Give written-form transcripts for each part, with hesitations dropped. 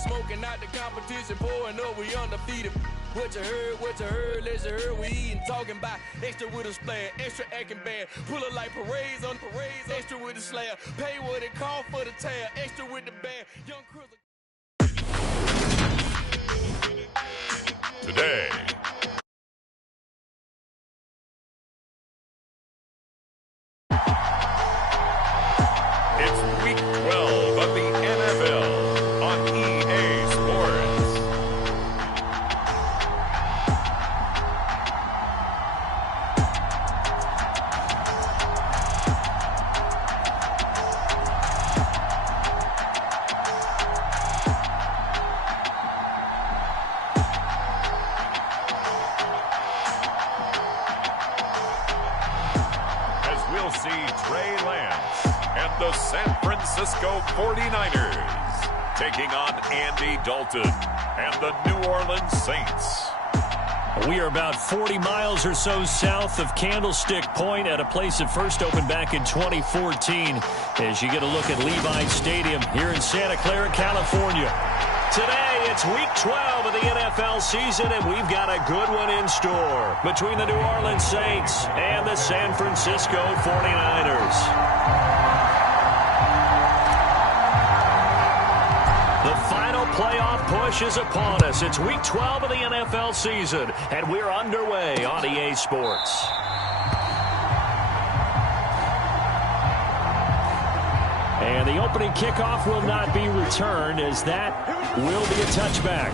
smoking out the competition, pouring up, we undefeated. What you heard, let's you heard, we eating, talking about extra with a splash, extra acting bad, pull it like parades on parades, extra with the slayer, pay what it call for the tail, extra with the band, young cruiser. Today. It's week 12 of the NFL on EA Sports. As we'll see Trey Lance and the San Francisco 49ers taking on Andy Dalton and the New Orleans Saints. We are about 40 miles or so south of Candlestick Point at a place that first opened back in 2014 as you get a look at Levi Stadium here in Santa Clara, California. Today, it's week 12 of the NFL season, and we've got a good one in store between the New Orleans Saints and the San Francisco 49ers. The final playoff push is upon us. It's week 12 of the NFL season, and we're underway on EA Sports. And the opening kickoff will not be returned, as that will be a touchback.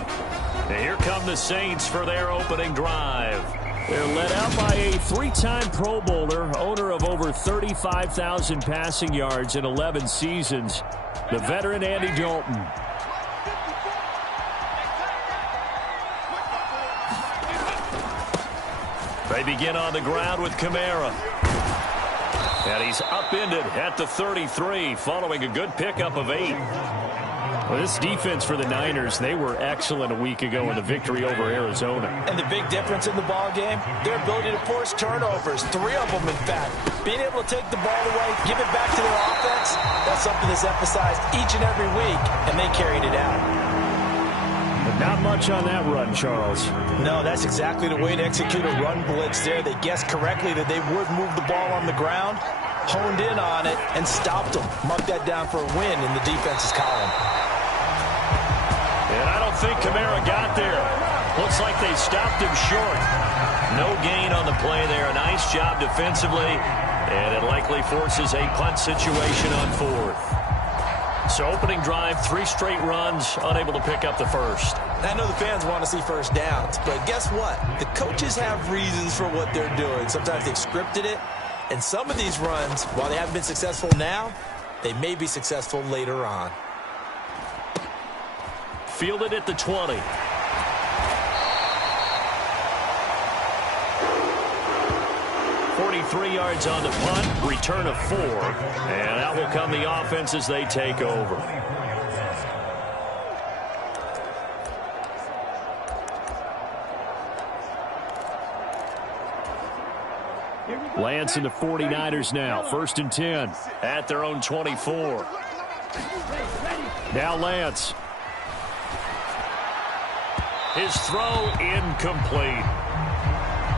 And here come the Saints for their opening drive. They're led out by a three-time Pro Bowler, owner of over 35,000 passing yards in 11 seasons, the veteran Andy Dalton. They begin on the ground with Kamara. And he's upended at the 33 following a good pickup of 8. Well, this defense for the Niners, they were excellent a week ago in the victory over Arizona. And the big difference in the ball game, their ability to force turnovers, 3 of them in fact. Being able to take the ball away, give it back to their offense, that's something that's emphasized each and every week, and they carried it out. But not much on that run, Charles. No, that's exactly the way to execute a run blitz there. They guessed correctly that they would move the ball on the ground, honed in on it, and stopped them. Mark that down for a win in the defense's column. And I don't think Kamara got there. Looks like they stopped him short. No gain on the play there. A nice job defensively, and it likely forces a punt situation on 4th. So opening drive, 3 straight runs, unable to pick up the first. I know the fans want to see first downs, but guess what? The coaches have reasons for what they're doing. Sometimes they've scripted it, and some of these runs, while they haven't been successful now, they may be successful later on. Fielded at the 20. .43 yards on the punt, return of 4. And out will come the offense as they take over. Lance and the 49ers now, 1st and 10 at their own 24. Now Lance. His throw incomplete.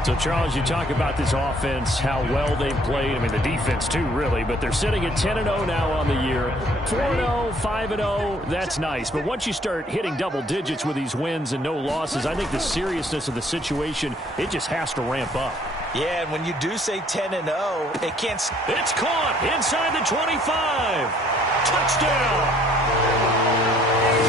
So, Charles, you talk about this offense, how well they've played. I mean, the defense, too, really. But they're sitting at 10-0 now on the year. 4-0, 5-0, that's nice. But once you start hitting double digits with these wins and no losses, I think the seriousness of the situation, it just has to ramp up. Yeah, and when you do say 10-0, it can't... It's caught inside the 25. Touchdown.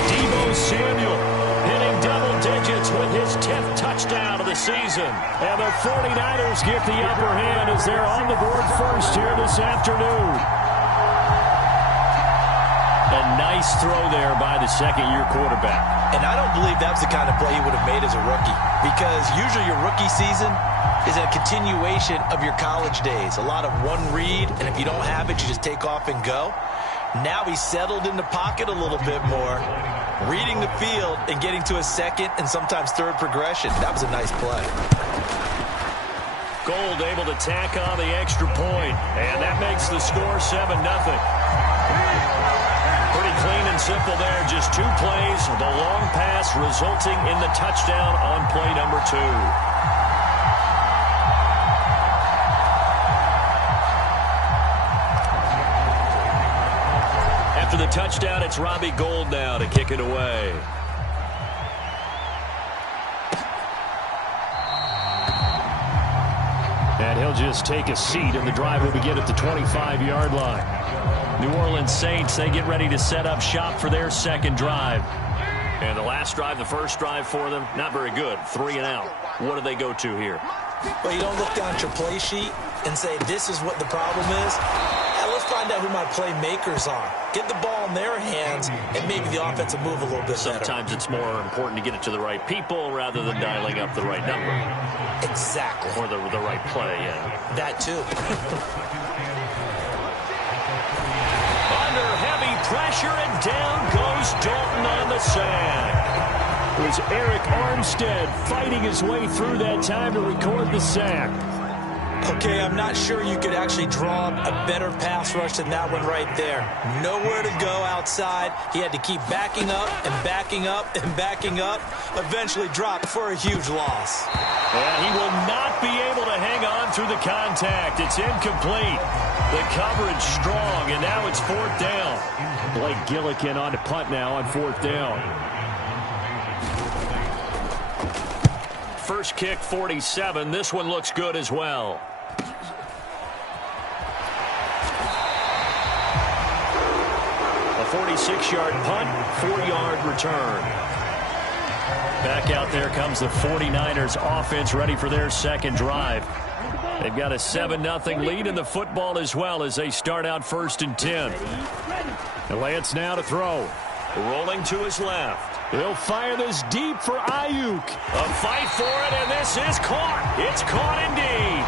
Deebo Samuel hitting double digits with his 10th touchdown of the season. And the 49ers get the upper hand as they're on the board first here this afternoon. A nice throw there by the second-year quarterback. And I don't believe that was the kind of play he would have made as a rookie, because usually your rookie season is a continuation of your college days. A lot of one read, and if you don't have it, you just take off and go. Now he's settled in the pocket a little bit more, reading the field and getting to a second and sometimes third progression. That was a nice play. Gold able to tack on the extra point, and that makes the score 7-0. Pretty clean and and simple there. Just 2 plays. The long pass resulting in the touchdown on play number 2. After the touchdown, it's Robbie Gould now to kick it away. And he'll just take a seat, and the drive will begin at the 25-yard line. New Orleans Saints, they get ready to set up shop for their second drive. And the last drive, the first drive for them, not very good. 3 and out. What do they go to here? Well, you don't look down at your play sheet and say, this is what the problem is. Let's find out who my playmakers are. Get the ball in their hands, and maybe the offense will move a little bit better. Sometimes it's more important to get it to the right people rather than dialing up the right number. Exactly. Or the right play, yeah. That, too. Under heavy pressure, and down goes Dalton on the sack. It was Eric Armstead fighting his way through that time to record the sack. Okay, I'm not sure you could actually draw a better pass rush than that one right there. Nowhere to go outside. He had to keep backing up and backing up and backing up. Eventually dropped for a huge loss. And he will not be able to hang on through the contact. It's incomplete. The coverage strong, and now it's 4th down. Blake Gillikin on to punt now on 4th down. First kick, 47. This one looks good as well. A 46-yard punt, 4-yard return. Back out there comes the 49ers offense, ready for their second drive. They've got a 7-0 lead in the football as well as they start out 1st and 10. And Lance now to throw. Rolling to his left. He'll fire this deep for Ayuk. A fight for it, and this is caught. It's caught indeed.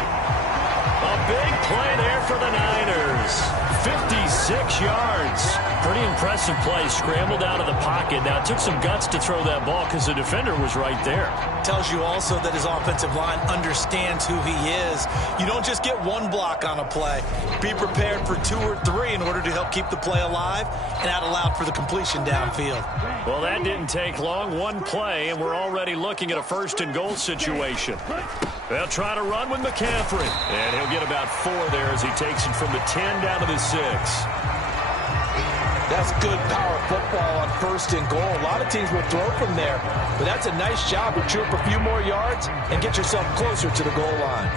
A big play there for the Niners. 56 yards. Pretty impressive play. Scrambled out of the pocket. Now, it took some guts to throw that ball because the defender was right there. Tells you also that his offensive line understands who he is. You don't just get one block on a play. Be prepared for 2 or 3 in order to help keep the play alive and out loud for the completion downfield. Well, that didn't take long. 1 play, and we're already looking at a 1st and goal situation. They'll try to run with McCaffrey. And he'll get about 4 there as he takes it from the 10 down to the 6. That's good power football on 1st and goal. A lot of teams will throw from there, but that's a nice job to chew up a few more yards and get yourself closer to the goal line.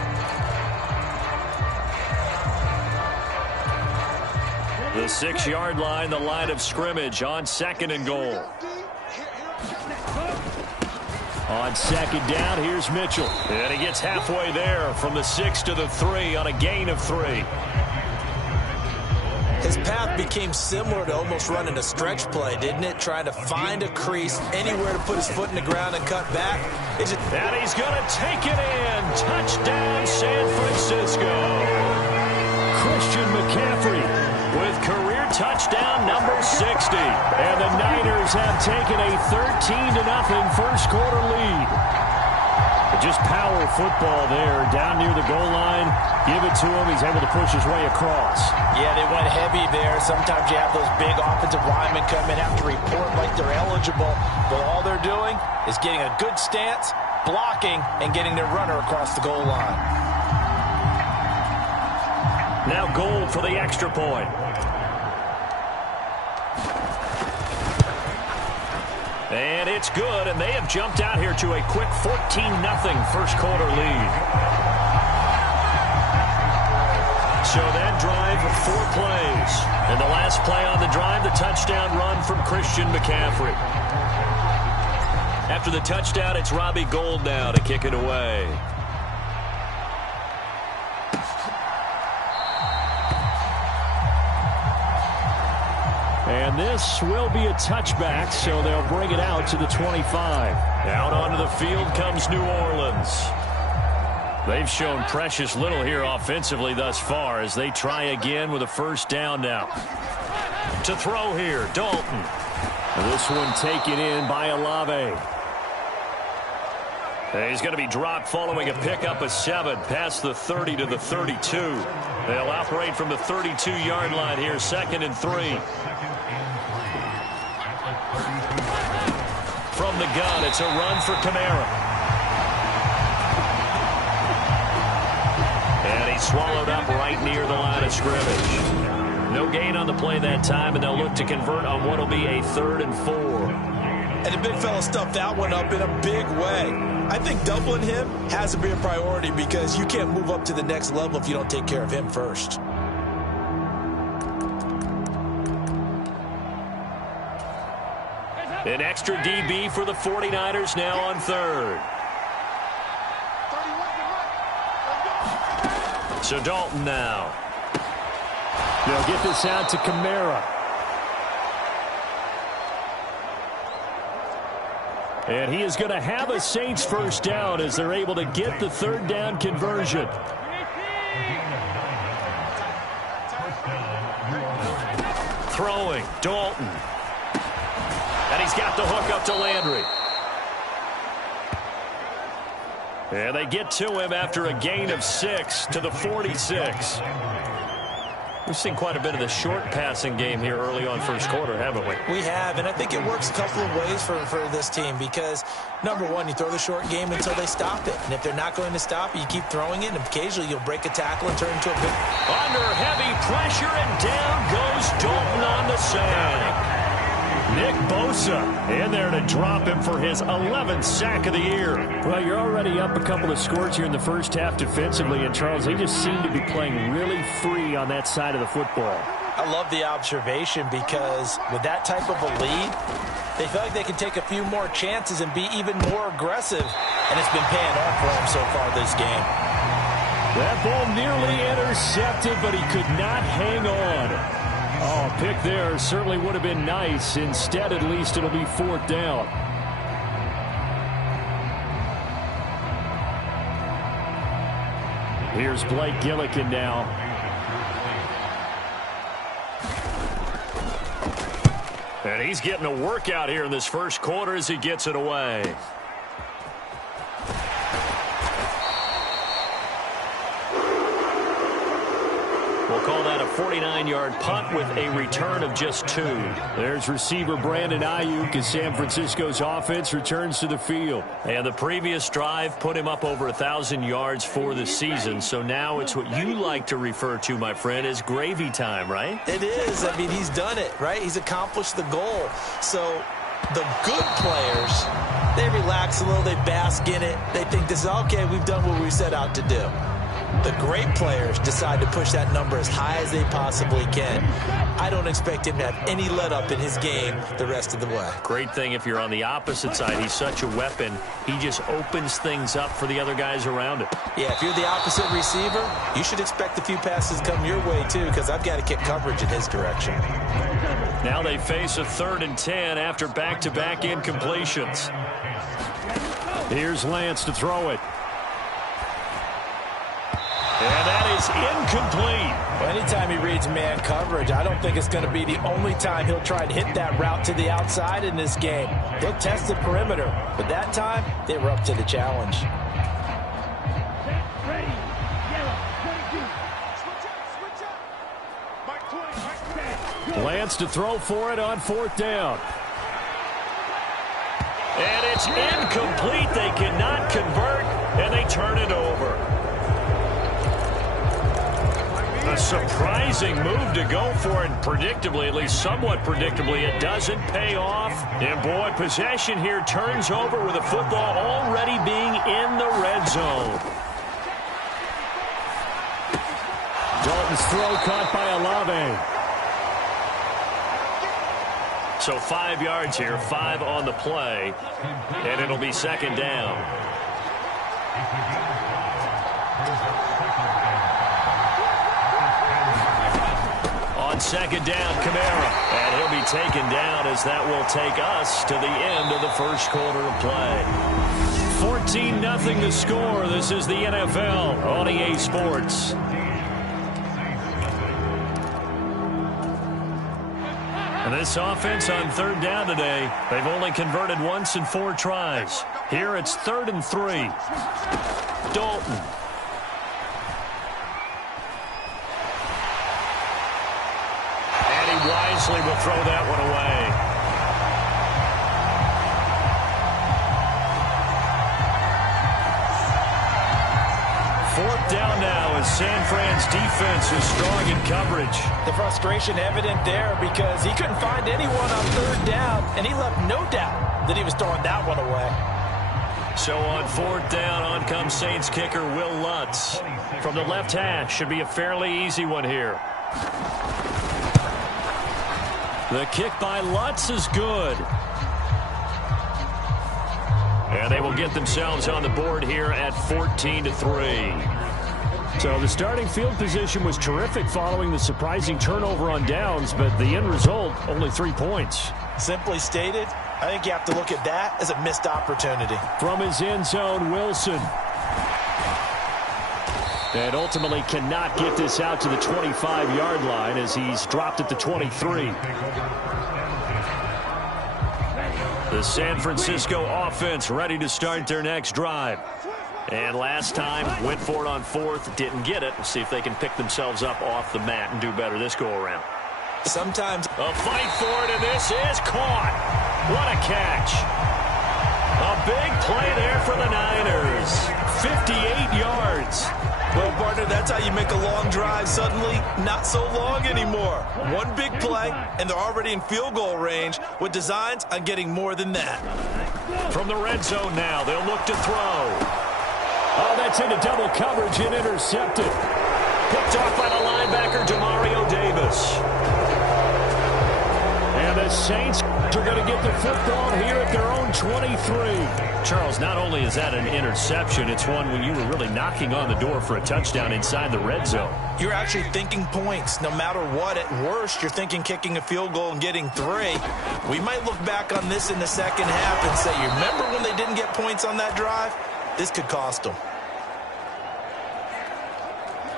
The 6-yard line, the line of scrimmage on 2nd and goal. On 2nd down, here's Mitchell. And he gets halfway there from the 6 to the 3 on a gain of 3. His path became similar to almost running a stretch play, didn't it? Trying to find a crease, anywhere to put his foot in the ground and cut back. And he's going to take it in. Touchdown, San Francisco. Christian McCaffrey with career touchdown number 60. And the Niners have taken a 13-0 first quarter lead. Just power football there down near the goal line. Give it to him. He's able to push his way across. Yeah, they went heavy there. Sometimes you have those big offensive linemen come in, have to report like they're eligible. But all they're doing is getting a good stance, blocking, and getting their runner across the goal line. Now Gould for the extra point. And it's good, and they have jumped out here to a quick 14-0 first quarter lead. So that drive, 4 plays. And the last play on the drive, the touchdown run from Christian McCaffrey. After the touchdown, it's Robbie Gould now to kick it away. And this will be a touchback, so they'll bring it out to the 25. Out onto the field comes New Orleans. They've shown precious little here offensively thus far as they try again with a 1st down now. To throw here, Dalton. This one taken in by Olave. He's going to be dropped following a pickup of 7 past the 30 to the 32. They'll operate from the 32-yard line here, 2nd and 3. from the gun. It's a run for Kamara. And he's swallowed up right near the line of scrimmage. No gain on the play that time, and they'll look to convert on what will be a 3rd and 4. And the big fella stuffed that one up in a big way. I think doubling him has to be a priority because you can't move up to the next level if you don't take care of him first. An extra DB for the 49ers now on 3rd. So Dalton now. They'll get this out to Kamara. And he is going to have a Saints first down as they're able to get the 3rd down conversion. Throwing, Dalton. And he's got the hook up to Landry. And they get to him after a gain of 6 to the 46. We've seen quite a bit of the short passing game here early on first quarter, haven't we? We have, and I think it works a couple of ways for this team because, number one, you throw the short game until they stop it. And if they're not going to stop it, you keep throwing it, and occasionally you'll break a tackle and turn into a big... Under heavy pressure, and down goes Dalton on the sack. Nick Bosa in there to drop him for his 11th sack of the year. Well, you're already up a couple of scores here in the first half defensively, and Charles, they just seem to be playing really free on that side of the football. I love the observation because with that type of a lead, they feel like they can take a few more chances and be even more aggressive, and it's been paying off for them so far this game. That ball nearly intercepted, but he could not hang on. Oh, pick there certainly would have been nice. Instead, at least it'll be 4th down. Here's Blake Gillikin now. And he's getting a workout here in this first quarter as he gets it away. We'll call that a 49-yard punt with a return of just 2. There's receiver Brandon Ayuk as San Francisco's offense returns to the field. And the previous drive put him up over 1,000 yards for the season. So now it's what you like to refer to, my friend, as gravy time, right? It is. I mean, he's done it, right? He's accomplished the goal. So the good players, they relax a little, they bask in it. They think this is okay, we've done what we set out to do. The great players decide to push that number as high as they possibly can. I don't expect him to have any let-up in his game the rest of the way. Great thing if you're on the opposite side. He's such a weapon. He just opens things up for the other guys around him. Yeah, if you're the opposite receiver, you should expect a few passes come your way, too, because I've got to kick coverage in his direction. Now they face a 3rd and 10 after back-to-back incompletions. Here's Lance to throw it. And that is incomplete. Well, anytime he reads man coverage, I don't think it's going to be the only time he'll try to hit that route to the outside in this game. He'll test the perimeter, but that time they were up to the challenge. Lance to throw for it on 4th down. And it's incomplete. They cannot convert, and they turn it over. A surprising move to go for it. Predictably, at least somewhat predictably, it doesn't pay off. And boy, possession here turns over with the football already being in the red zone. Dalton's throw caught by Olave. So 5 yards here, 5 on the play, and it'll be 2nd down. On 2nd down, Kamara. And he'll be taken down as that will take us to the end of the first quarter of play. 14-0 the score. This is the NFL on EA Sports. And this offense on 3rd down today, they've only converted once in 4 tries. Here it's 3rd and 3. Dalton. And he wisely will throw that one away. San Fran's defense is strong in coverage. The frustration evident there because he couldn't find anyone on third down, and he left no doubt that he was throwing that one away. So on fourth down, on comes Saints kicker Will Lutz. From the left hash, should be a fairly easy one here. The kick by Lutz is good. And they will get themselves on the board here at 14-3. So the starting field position was terrific following the surprising turnover on downs, but the end result, only 3 points. Simply stated, I think you have to look at that as a missed opportunity. From his end zone, Wilson. And ultimately cannot get this out to the 25-yard line as he's dropped at the 23. The San Francisco offense ready to start their next drive. And last time, went for it on fourth, didn't get it. See if they can pick themselves up off the mat and do better this go-around. Sometimes a fight for it, and this is caught. What a catch. A big play there for the Niners. 58 yards. Well, partner, that's how you make a long drive suddenly not so long anymore. One big play, and they're already in field goal range with designs on getting more than that. From the red zone now, they'll look to throw. Oh, that's into double coverage and intercepted. Picked off by the linebacker, Demario Davis. And the Saints are going to get the football here at their own 23. Charles, not only is that an interception, it's one when you were really knocking on the door for a touchdown inside the red zone. You're actually thinking points. No matter what, at worst, you're thinking kicking a field goal and getting 3. We might look back on this in the second half and say, you remember when they didn't get points on that drive? This could cost them.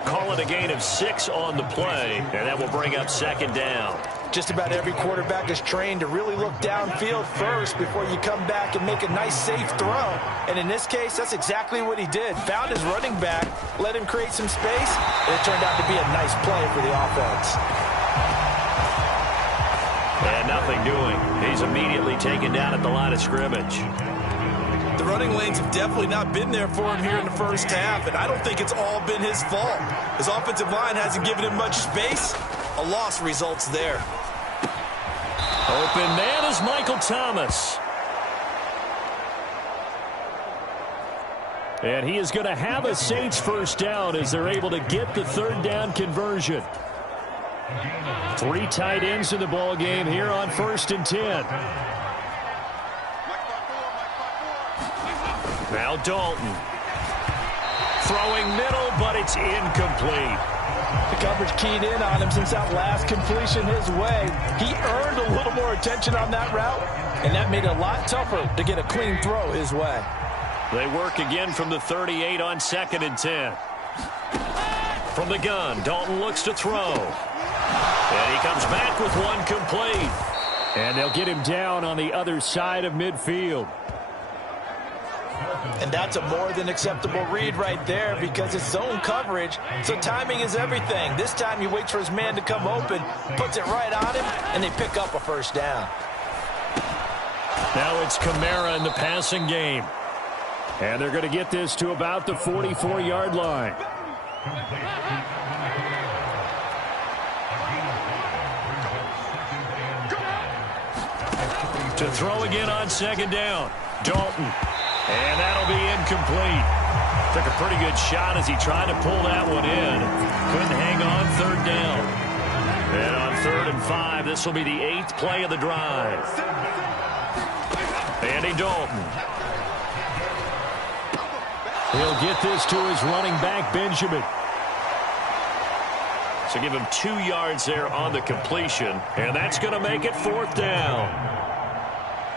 Call it a gain of 6 on the play, and that will bring up second down. Just about every quarterback is trained to really look downfield first before you come back and make a nice, safe throw. And in this case, that's exactly what he did. Found his running back, let him create some space, and it turned out to be a nice play for the offense. And nothing doing. He's immediately taken down at the line of scrimmage. The running lanes have definitely not been there for him here in the first half, and I don't think it's all been his fault. His offensive line hasn't given him much space. A loss results there. Open man is Michael Thomas. And he is going to have a Saints first down as they're able to get the third down conversion. 3 tight ends in the ball game here on 1st and 10. Now Dalton. Throwing middle, but it's incomplete. The coverage keyed in on him since that last completion his way. He earned a little more attention on that route, and that made it a lot tougher to get a clean throw his way. They work again from the 38 on 2nd and 10. From the gun, Dalton looks to throw. And he comes back with one complete. And they'll get him down on the other side of midfield. And that's a more than acceptable read right there because it's zone coverage, so timing is everything. This time he waits for his man to come open, puts it right on him, and they pick up a first down. Now it's Kamara in the passing game. And they're going to get this to about the 44-yard line. To throw again on 2nd down. Dalton. And that'll be incomplete. Took a pretty good shot as he tried to pull that one in. Couldn't hang on 3rd down. And on 3rd and 5, this will be the 8th play of the drive. Andy Dalton. He'll get this to his running back, Benjamin. So give him 2 yards there on the completion. And that's going to make it 4th down.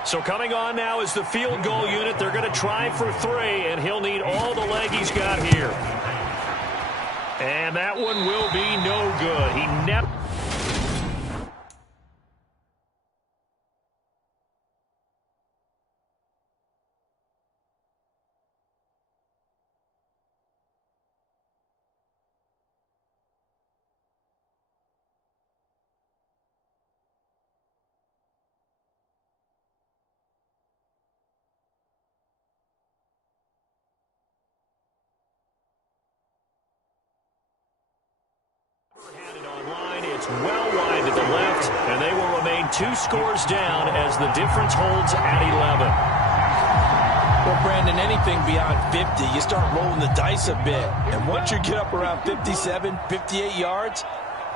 So coming on now is the field goal unit. They're going to try for 3, and he'll need all the leg he's got here. And that one will be no good. He never... It's well wide to the left, and they will remain 2 scores down as the difference holds at 11. Well, Brandon, anything beyond 50, you start rolling the dice a bit. And once you get up around 57, 58 yards,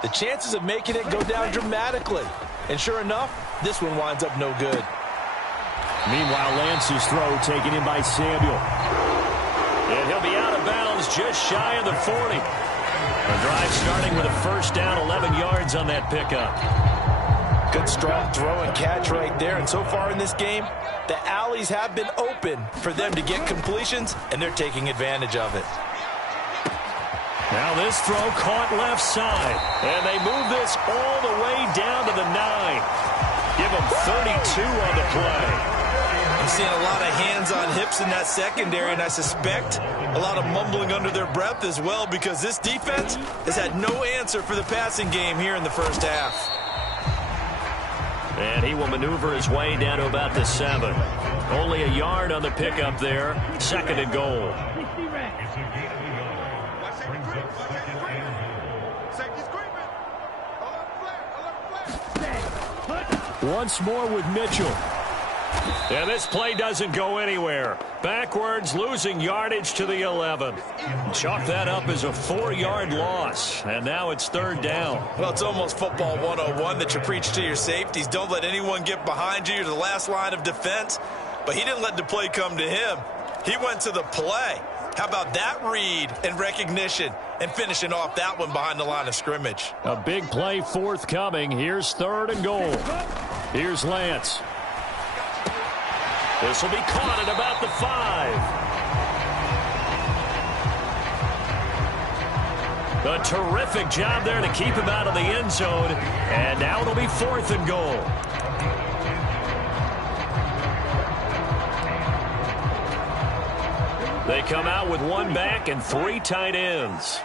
the chances of making it go down dramatically. And sure enough, this one winds up no good. Meanwhile, Lance's throw taken in by Samuel. And he'll be out of bounds just shy of the 40. A drive starting with a first down, 11 yards on that pickup. Good strong throw and catch right there. And so far in this game, the alleys have been open for them to get completions, and they're taking advantage of it. Now this throw caught left side. And they move this all the way down to the 9. Give them 32 on the play. I'm seeing a lot of hands on hips in that secondary, and I suspect a lot of mumbling under their breath as well, because this defense has had no answer for the passing game here in the first half. And he will maneuver his way down to about the 7. Only a yard on the pickup there. 2nd and goal. Once more with Mitchell. And this play doesn't go anywhere. Backwards, losing yardage to the 11. Chalk that up as a 4-yard loss. And now it's 3rd down. Well, it's almost football 101 that you preach to your safeties. Don't let anyone get behind you. You're the last line of defense. But he didn't let the play come to him. He went to the play. How about that read and recognition and finishing off that one behind the line of scrimmage? A big play forthcoming. Here's 3rd and goal. Here's Lance. This will be caught at about the 5. A terrific job there to keep him out of the end zone. And now it'll be 4th and goal. They come out with 1 back and 3 tight ends.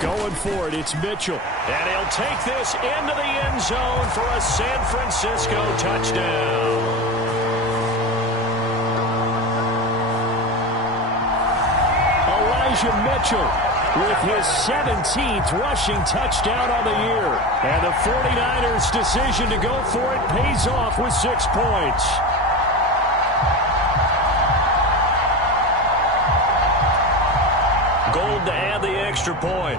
Going for it, it's Mitchell. And he'll take this into the end zone for a San Francisco touchdown. Elijah Mitchell with his 17th rushing touchdown on the year. And the 49ers' decision to go for it pays off with 6 points. Gold to add the extra point.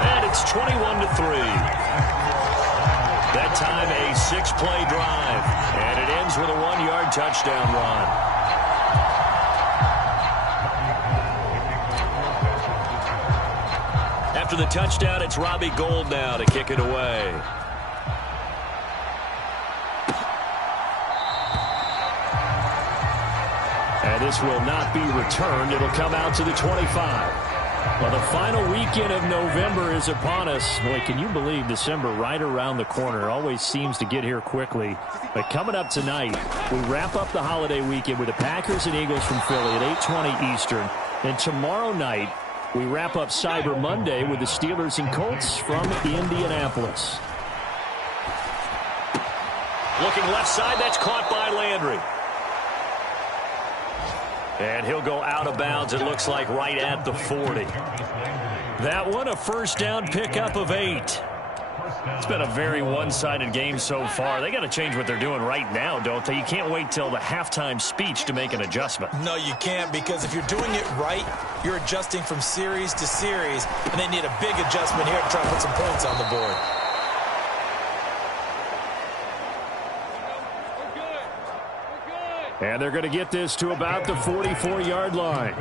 And it's 21-3. That time a 6-play drive. And it ends with a 1-yard touchdown run. After the touchdown, it's Robbie Gould now to kick it away. And this will not be returned. It'll come out to the 25. Well, the final weekend of November is upon us. Boy, can you believe December right around the corner? It always seems to get here quickly. But coming up tonight, we wrap up the holiday weekend with the Packers and Eagles from Philly at 8:20 Eastern. And tomorrow night, we wrap up Cyber Monday with the Steelers and Colts from Indianapolis. Looking left side, that's caught by Landry. And he'll go out of bounds, it looks like, right at the 40. That one, a first down pickup of 8. It's been a very one-sided game so far. They got to change what they're doing right now, don't they? You can't wait till the halftime speech to make an adjustment. No, you can't, because if you're doing it right, you're adjusting from series to series, and they need a big adjustment here to try to put some points on the board. And they're going to get this to about the 44-yard line.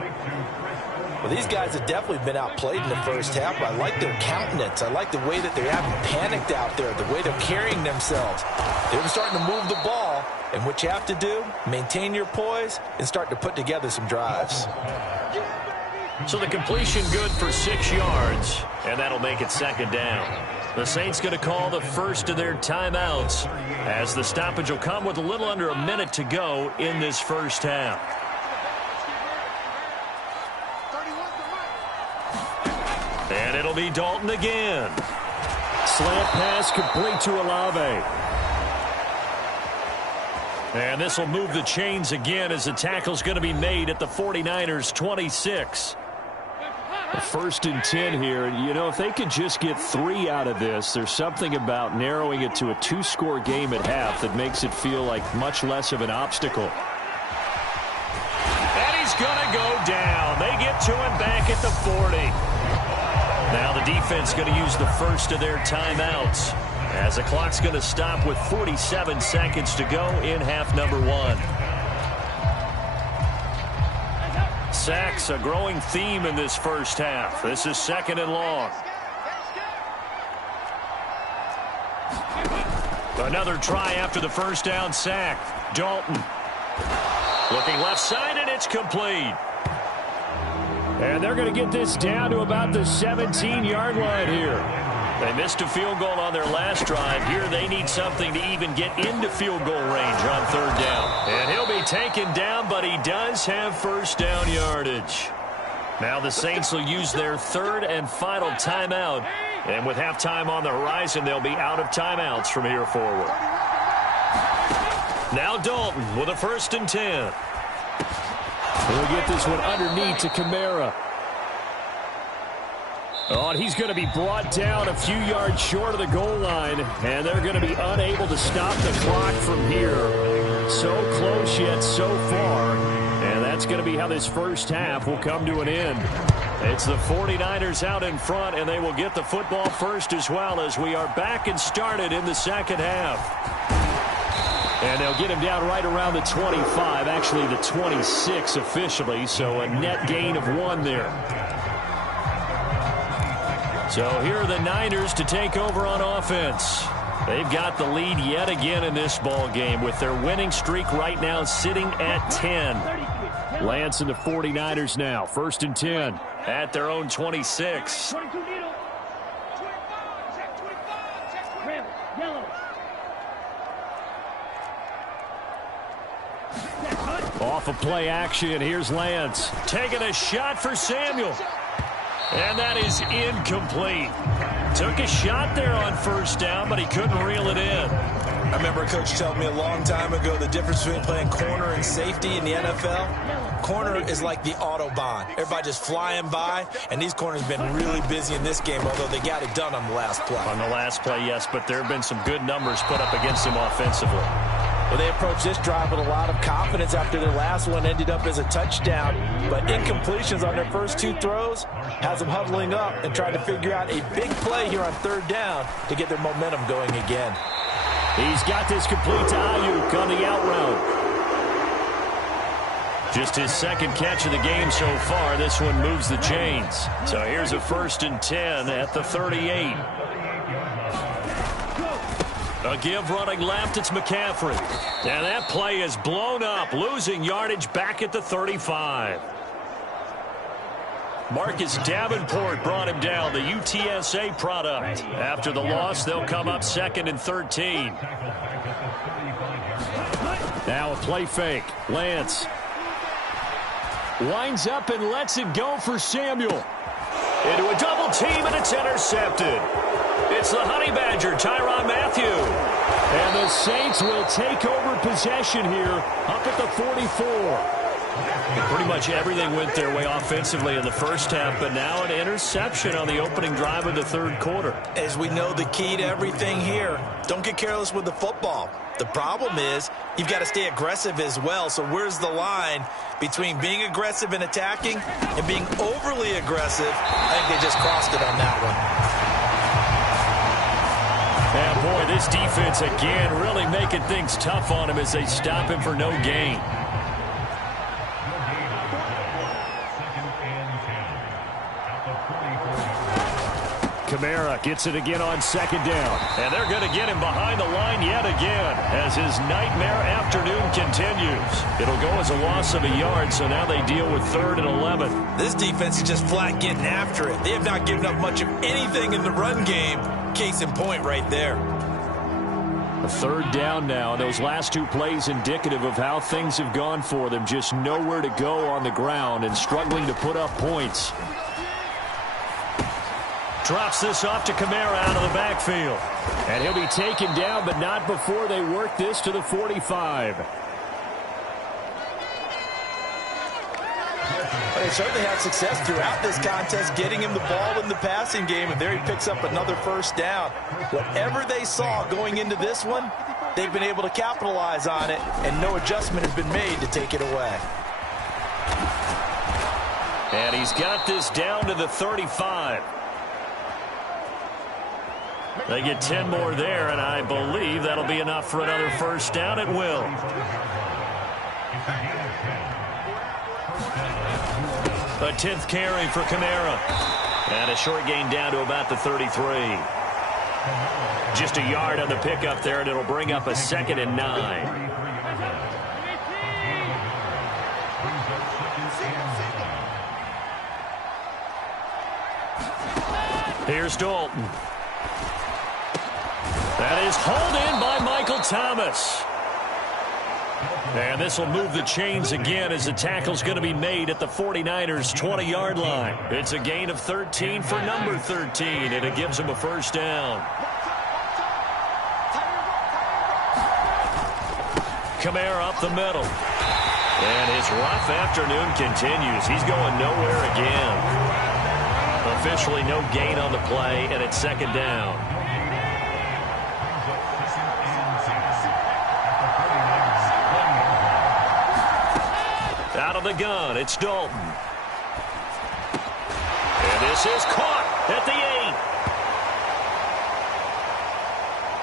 Well, these guys have definitely been outplayed in the first half, but I like their countenance. I like the way that they haven't panicked out there, the way they're carrying themselves. They're starting to move the ball, and what you have to do, maintain your poise and start to put together some drives. So the completion good for 6 yards, and that'll make it 2nd down. The Saints going to call the first of their timeouts, as the stoppage will come with a little under a minute to go in this first half. And it'll be Dalton again. Slant pass complete to Olave. And this will move the chains again as the tackle's going to be made at the 49ers 26. First and 10 here. You know, if they could just get 3 out of this, there's something about narrowing it to a 2-score game at half that makes it feel like much less of an obstacle. And he's going to go down. They get to him back at the 40. Now the defense going to use the first of their timeouts as the clock's going to stop with 47 seconds to go in half number 1. Sacks, a growing theme in this first half. This is 2nd and long. Another try after the first down sack. Dalton looking left side, and it's complete. And they're going to get this down to about the 17-yard line here. They missed a field goal on their last drive. Here they need something to even get into field goal range on 3rd down. And he'll be taken down, but he does have first down yardage. Now the Saints will use their 3rd and final timeout. And with halftime on the horizon, they'll be out of timeouts from here forward. Now Dalton with a 1st and 10. We'll get this one underneath to Kamara. Oh, and he's going to be brought down a few yards short of the goal line, and they're going to be unable to stop the clock from here. So close yet so far, and that's going to be how this first half will come to an end. It's the 49ers out in front, and they will get the football first as well as we are back and started in the second half. And they'll get him down right around the 25, actually the 26 officially, so a net gain of 1 there. So here are the Niners to take over on offense. They've got the lead yet again in this ball game with their winning streak right now sitting at 10. Lance and the 49ers now. 1st and 10 at their own 26. Off of play action, here's Lance. Taking a shot for Samuel. And that is incomplete. Took a shot there on 1st down, but he couldn't reel it in. I remember a coach telling me a long time ago the difference between playing corner and safety in the NFL. Corner is like the Autobahn. Everybody just flying by, and these corners have been really busy in this game, although they got it done on the last play. On the last play, yes, but there have been some good numbers put up against them offensively. Well, they approached this drive with a lot of confidence after their last one ended up as a touchdown. But incompletions on their first 2 throws has them huddling up and trying to figure out a big play here on 3rd down to get their momentum going again. He's got this complete to Ayuk on the out route. Just his 2nd catch of the game so far. This one moves the chains. So here's a 1st and 10 at the 38. A give running left, it's McCaffrey. And that play is blown up, losing yardage back at the 35. Marcus Davenport brought him down, the UTSA product. After the loss, they'll come up 2nd and 13. Now a play fake. Lance winds up and lets it go for Samuel. Into a double team, and it's intercepted. It's the Honey Badger, Tyrann Mathieu. And the Saints will take over possession here up at the 44. Pretty much everything went their way offensively in the first half, but now an interception on the opening drive of the 3rd quarter. As we know, the key to everything here, don't get careless with the football. The problem is you've got to stay aggressive as well. So where's the line between being aggressive and attacking and being overly aggressive? I think they just crossed it on that one. And boy, this defense again really making things tough on him as they stop him for no gain. Kamara gets it again on 2nd down. And they're going to get him behind the line yet again as his nightmare afternoon continues. It'll go as a loss of a yard, so now they deal with 3rd and 11. This defense is just flat getting after it. They have not given up much of anything in the run game. Case in point right there. A 3rd down now, and those last 2 plays indicative of how things have gone for them. Just nowhere to go on the ground and struggling to put up points. Drops this off to Kamara out of the backfield. And he'll be taken down, but not before they work this to the 45. They certainly had success throughout this contest, getting him the ball in the passing game, and there he picks up another first down. Whatever they saw going into this one, they've been able to capitalize on it, and no adjustment has been made to take it away. And he's got this down to the 35. They get 10 more there, and I believe that'll be enough for another first down. It will. A 10th carry for Kamara. And a short gain down to about the 33. Just a yard on the pickup there, and it'll bring up a 2nd and 9. Here's Dalton. That is hauled in by Michael Thomas. And this will move the chains again as the tackle's going to be made at the 49ers' 20-yard line. It's a gain of 13 for number 13, and it gives him a first down. Kamara up the middle. And his rough afternoon continues. He's going nowhere again. Officially no gain on the play, and it's 2nd down. Out of the gun, it's Dalton. And this is caught at the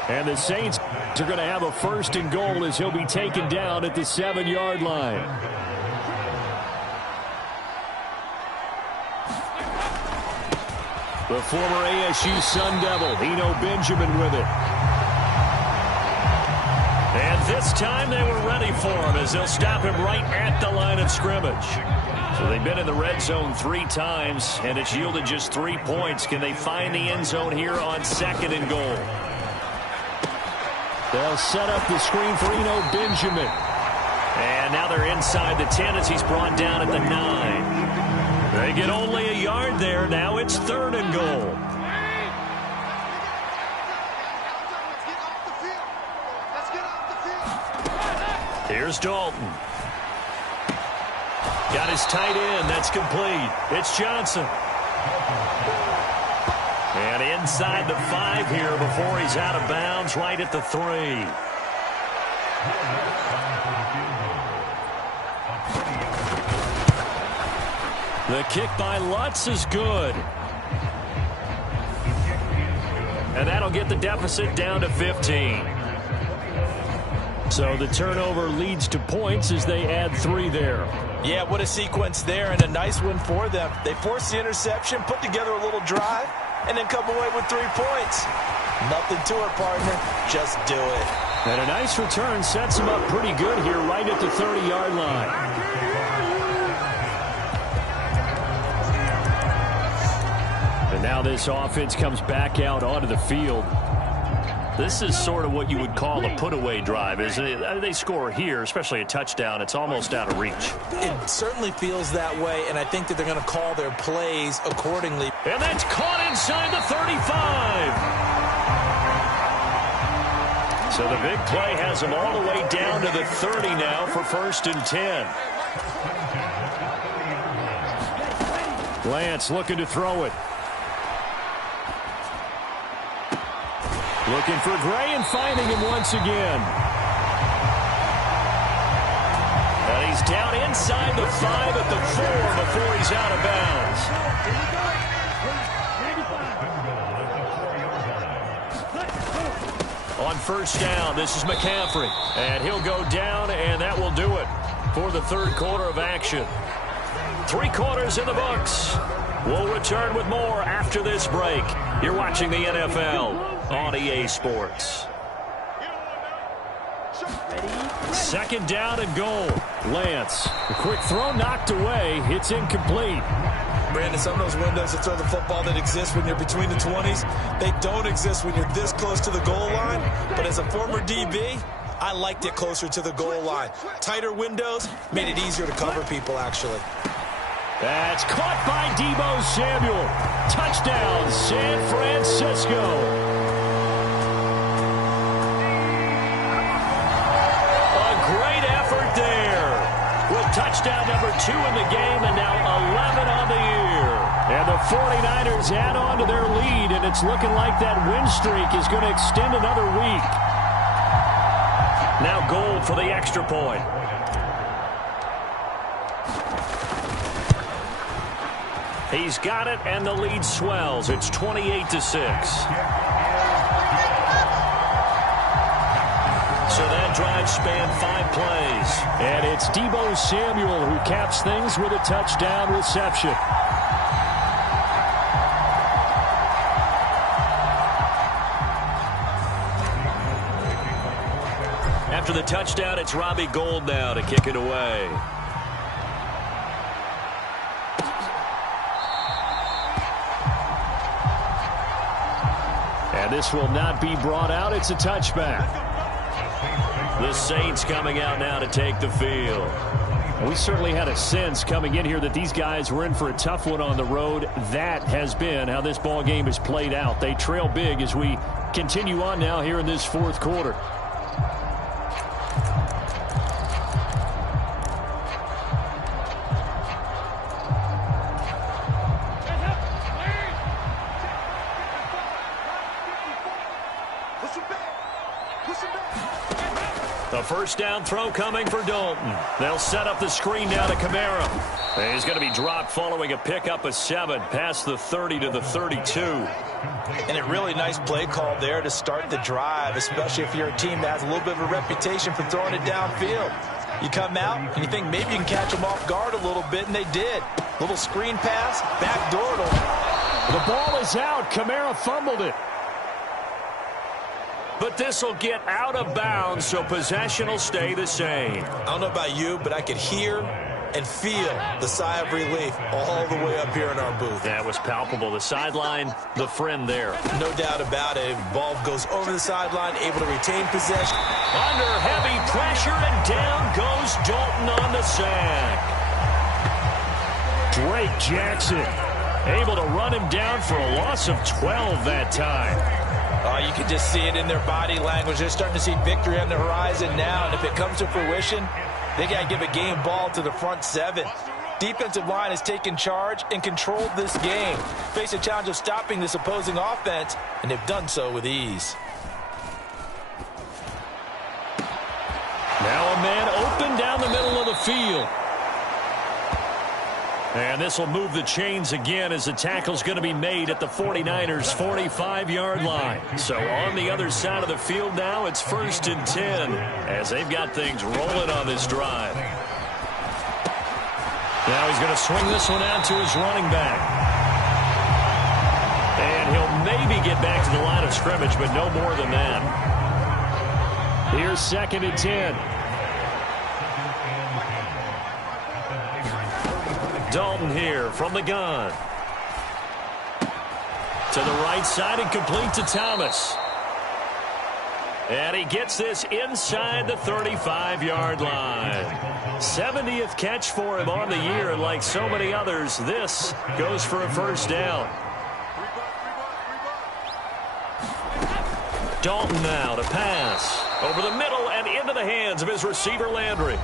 8. And the Saints are going to have a 1st and goal as he'll be taken down at the 7-yard line. The former ASU Sun Devil, Eno Benjamin with it. And this time they were ready for him as they'll stop him right at the line of scrimmage. So they've been in the red zone 3 times, and it's yielded just 3 points. Can they find the end zone here on 2nd and goal? They'll set up the screen for Eno Benjamin. And now they're inside the 10 as he's brought down at the 9. They get only a yard there. Now it's 3rd and goal. Here's Dalton. Got his tight end. That's complete. It's Johnson. And inside the 5 here before he's out of bounds, right at the 3. The kick by Lutz is good. And that'll get the deficit down to 15. So the turnover leads to points as they add 3 there. Yeah, what a sequence there, and a nice one for them. They force the interception, put together a little drive, and then come away with 3 points. Nothing to it, partner. Just do it. And a nice return sets them up pretty good here right at the 30-yard line. And now this offense comes back out onto the field. This is sort of what you would call a put-away drive, isn't it? They score here, especially a touchdown. It's almost out of reach. It certainly feels that way, and I think that they're going to call their plays accordingly. And that's caught inside the 35. So the big play has them all the way down to the 30 now for 1st and 10. Lance looking to throw it. Looking for Gray and finding him once again. And he's down inside the 5 at the 4 before he's out of bounds. On 1st down, this is McCaffrey. And he'll go down, and that will do it for the 3rd quarter of action. 3 quarters in the books. We'll return with more after this break. You're watching the NFL on EA Sports. 2nd down and goal. Lance, a quick throw knocked away. It's incomplete. Brandon, some of those windows to throw the football that exist when you're between the 20s, they don't exist when you're this close to the goal line. But as a former DB, I liked it closer to the goal line. Tighter windows made it easier to cover people, actually. That's caught by Deebo Samuel. Touchdown, San Francisco. A great effort there. With touchdown number 2 in the game and now 11 on the year. And the 49ers add on to their lead, and it's looking like that win streak is going to extend another week. Now Gold for the extra point. He's got it, and the lead swells. It's 28-6. So that drive spanned 5 plays. And it's Deebo Samuel who caps things with a touchdown reception. After the touchdown, it's Robbie Gould now to kick it away. And this will not be brought out. It's a touchback. The Saints coming out now to take the field. We certainly had a sense coming in here that these guys were in for a tough one on the road. That has been how this ball game has played out. They trail big as we continue on now here in this fourth quarter. The first down throw coming for Dalton. They'll set up the screen now to Kamara. He's going to be dropped following a pickup of 7 past the 30 to the 32. And a really nice play call there to start the drive, especially if you're a team that has a little bit of a reputation for throwing it downfield. You come out and you think maybe you can catch them off guard a little bit, and they did. Little screen pass, backdoor. The ball is out. Kamara fumbled it. But this will get out of bounds, so possession will stay the same. I don't know about you, but I could hear and feel the sigh of relief all the way up here in our booth. That was palpable. The sideline, the friend there. No doubt about it. Ball goes over the sideline, able to retain possession. Under heavy pressure, and down goes Dalton on the sack. Drake Jackson able to run him down for a loss of 12 that time. You can just see it in their body language. They're starting to see victory on the horizon now, and if it comes to fruition, they got to give a game ball to the front 7. Defensive line has taken charge and controlled this game. Face a challenge of stopping this opposing offense, and they've done so with ease. Now a man open down the middle of the field. And this will move the chains again as the tackle's going to be made at the 49ers' 45-yard line. So on the other side of the field now, it's 1st and 10 as they've got things rolling on this drive. Now he's going to swing this one out to his running back. And he'll maybe get back to the line of scrimmage, but no more than that. Here's 2nd and 10. Dalton here from the gun. To the right side and complete to Thomas. And he gets this inside the 35-yard line. 70th catch for him on the year, and like so many others, this goes for a first down. Dalton now to pass. Over the middle and into the hands of his receiver, Landry.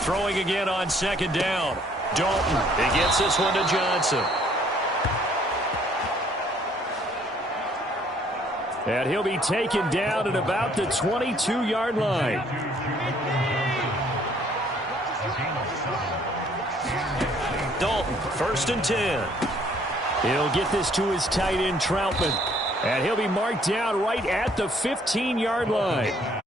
Throwing again on 2nd down. Dalton, he gets this one to Johnson. And he'll be taken down at about the 22-yard line. Dalton, 1st and 10. He'll get this to his tight end, Troutman. And he'll be marked down right at the 15-yard line.